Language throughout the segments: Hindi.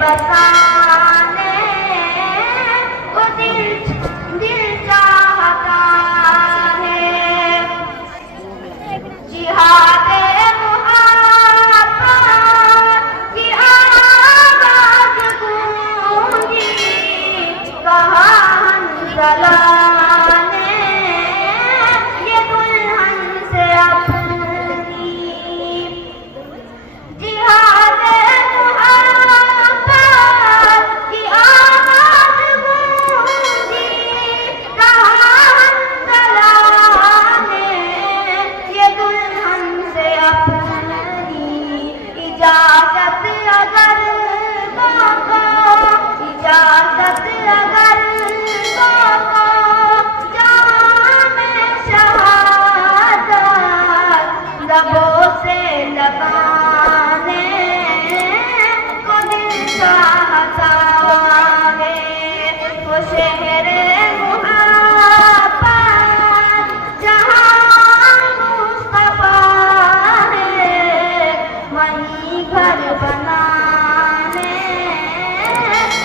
बसाने को दिल चाहता है। जिहादे मुहब्बत की आवाज़ गूंजी, कहा हंज़ला ने ये दुल्हन से अपनी। जिहादे मुहब्बत की आवाज़ गूंजी, कहा हंज़ला ने ये दुल्हन से अपनी। इजाज़त अगर दो को, इजाज़त अगर दो को, जामे शहादत लबों से लगाने को दिल चाहता है। वो शहरे मुहब्बत जहाँ मुस्तफा है, वहीं घर बनाने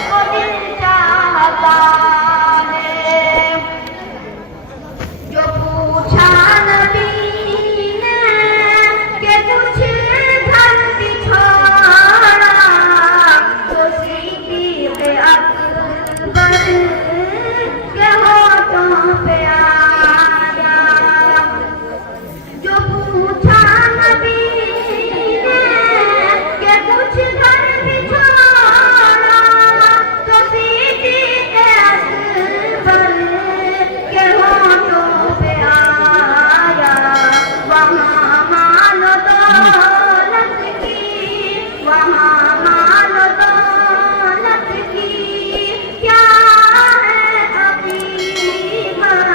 को दिल चाहता है। जो पूछा नबी ने कि कुछ घर भी छोड़ा, तो सिद्दीक़ अकबर के होठों पे आया। जो पूछा नबी ने कि कुछ घर भी छोड़ा, तो सिद्दीक़ अकबर के होठों पे आया। वहाँ माल दौलत की, वहाँ माल दौलत की क्या है हकीकत,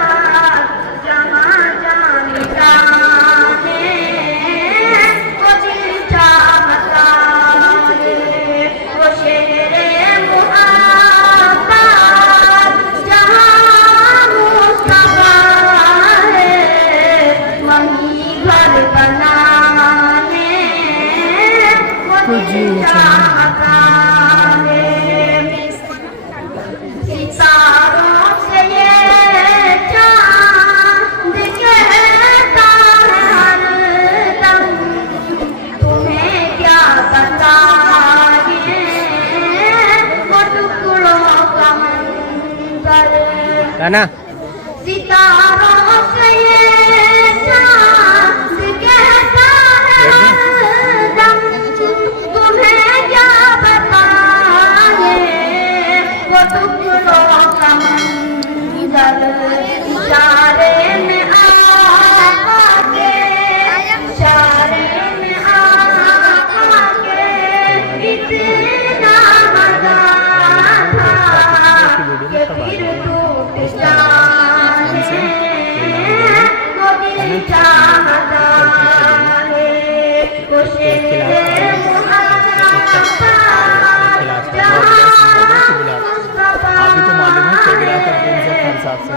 जहाँ जाने जाने को दिल चाहता है। वो शेरे मुहब्बत जहाँ मुस्तफा है, वहीं घर बनाने को दिल चाहता है। सितारों से ये चांद कहता है हरदम, तुम्हें क्या बताए वो टुकड़ों का मंज़र। राना सितारों से ये चांद कहता है हरदम, तुम्हें क्या बताए वो टुकड़ों का मंज़र। इशारे में आके, इशारे में आके इतना मज़ा था कि फिर टूट जाने को दिल चाहता है। वो शेरे मुहब्बत जहाँ मुस्तफा अभी तो मालूम है क्या गिरा था 3 साल से।